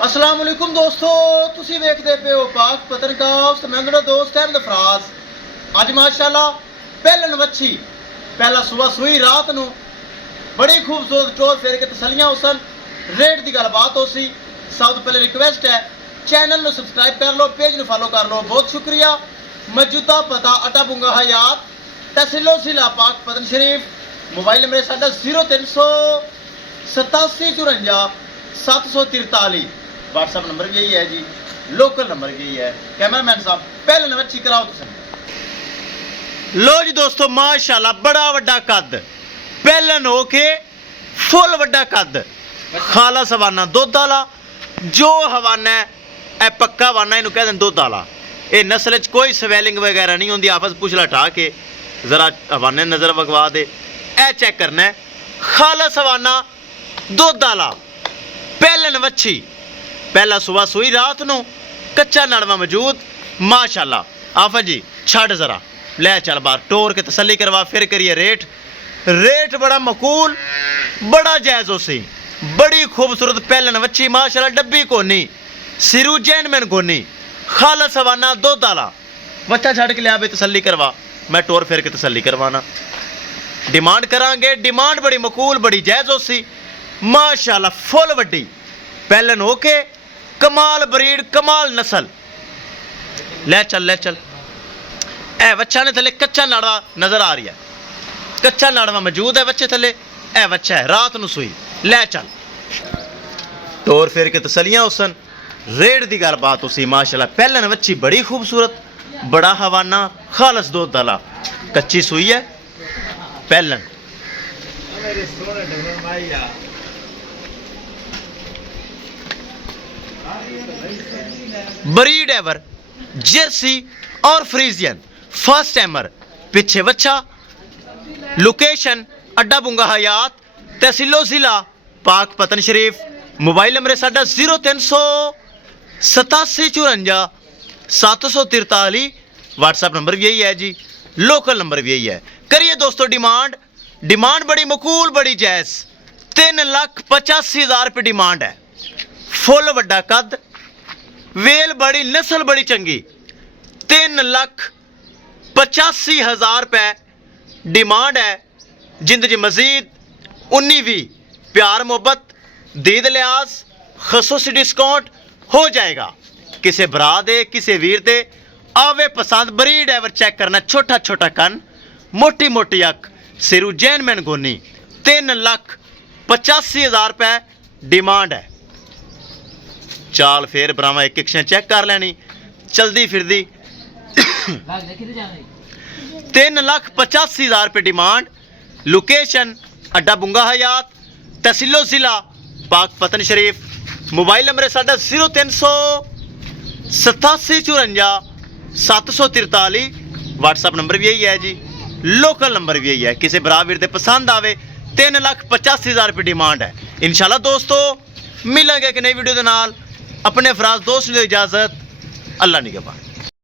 अस्सलाम वालेकुम दोस्तों, तुसी वेखदे पे हो पाक पत्रकार मैं मेरा दोस्त अहमद फराज। अज माशाल्लाह पहलन वच्छी पहला सुबह सुई रात नूं बड़ी खूबसूरत टोर फेर के तसलियां हुसन रेट की गलबात हो सी। सब तो पहले रिक्वेस्ट है चैनल में सबसक्राइब कर लो, पेज में फॉलो कर लो, बहुत शुक्रिया। मौजूदा पता अटा बुंगा हयात तहसीलो जिला पाक पतन शरीफ। मोबाइल नंबर साडा 038754 व्हाट्सएप नंबर भी यही है जी, लोकल नंबर भी यही है। कैमरामैन साहब पहले नंबर अच्छी कराओ तुम। लो जी दोस्तों माशाल्लाह बड़ा वड्डा कद पहलन हो के फुल वड्डा कद खाला हवाना दुध वाला जो हवाना है ए पक्का हवाना इनू कहते दुध वाला। ये नस्ल च कोई स्वेलिंग वगैरह नहीं होंगी। आपस पुछला टा के जरा हवाने नज़र वगवा दे। ए चेक करना है खालस हवाना दुध वाला पहलन वच्छी पहला सुबह सुई रात नूं कच्चा नड़वा मौजूद माशाल्लाह। आफा जी छड़ जरा ले चल बाहर टोर के तसली करवा फिर करिए रेट। रेट बड़ा मकूल बड़ा जायज़ सी बड़ी खूबसूरत पहलन वच्छी माशाल्लाह। डब्बी कोनी सिरू जैनमैन कोनी खालस हवाना दुध वाला बच्चा छड़ के लिया भी तसली करवा। मैं टोर फिर के तसली करवाना डिमांड करांगे। डिमांड बड़ी मकूल बड़ी जायज़ सी माशाल्लाह। फुल वड्डी पहलन हो के कमाल ब्रीड कमाल नस्ल। ले चल ले चल। ए बच्चा ने थले कच्चा नाड़ा नजर आ रही है, कच्चा नाड़वा मौजूद है बच्चे थले। ए बच्चा है रात नूं सुई। ले चल टोर फिर के तसलियां हुसन रेट की गलबात उसी माशाल्लाह। पहलन बच्ची बड़ी खूबसूरत बड़ा हवाना खालस दुध वाला कच्ची सुई है पहलन। ब्रीड एवर जर्सी और फ्रीजियन फर्स्ट एमर पीछे बच्चा। लोकेशन अड्डा बुंगा हयात तहसीलो जिला पाक पतन शरीफ। मोबाइल नंबर साडा 038754 व्हाट्सएप नंबर भी यही है जी, लोकल नंबर भी यही है। करिए दोस्तों डिमांड। डिमांड बड़ी मकूल बड़ी जायज़ 3,85,000 रुपये डिमांड है। फुल वड्डा कद वेल बड़ी नस्ल बड़ी चंगी 3,85,000 रुपये डिमांड है। जिंद जी मजीद 19-20 प्यार मोहब्बत दीद लिहाज खसूसी डिस्काउंट हो जाएगा। किसे भरा दे किसे वीर दे आवे पसंद। ब्रीड एवर चेक करना छोटा छोटा कन मोटी मोटी अख सिरू जैनमैन गोनी 3,85,000 रुपये डिमांड है। चाल फेर बरावा एक चेक कर लैनी चलदी फिरदी 3,85,000 रुपये डिमांड। लोकेशन अड्डा बुंगा हयात तहसीलो जिला पाक पतन शरीफ। मोबाइल नंबर साडा 038754 व्हाट्सएप नंबर भी यही है जी, लोकल नंबर भी यही है। किसी भरा वीर दे पसंद आवे 3,85,000 रुपये डिमांड है। इंशाल्लाह दोस्तों मिलेंगे एक नई वीडियो के नाल। अपने फराज दोस्त ने इजाजत अल्लाह निगहबान।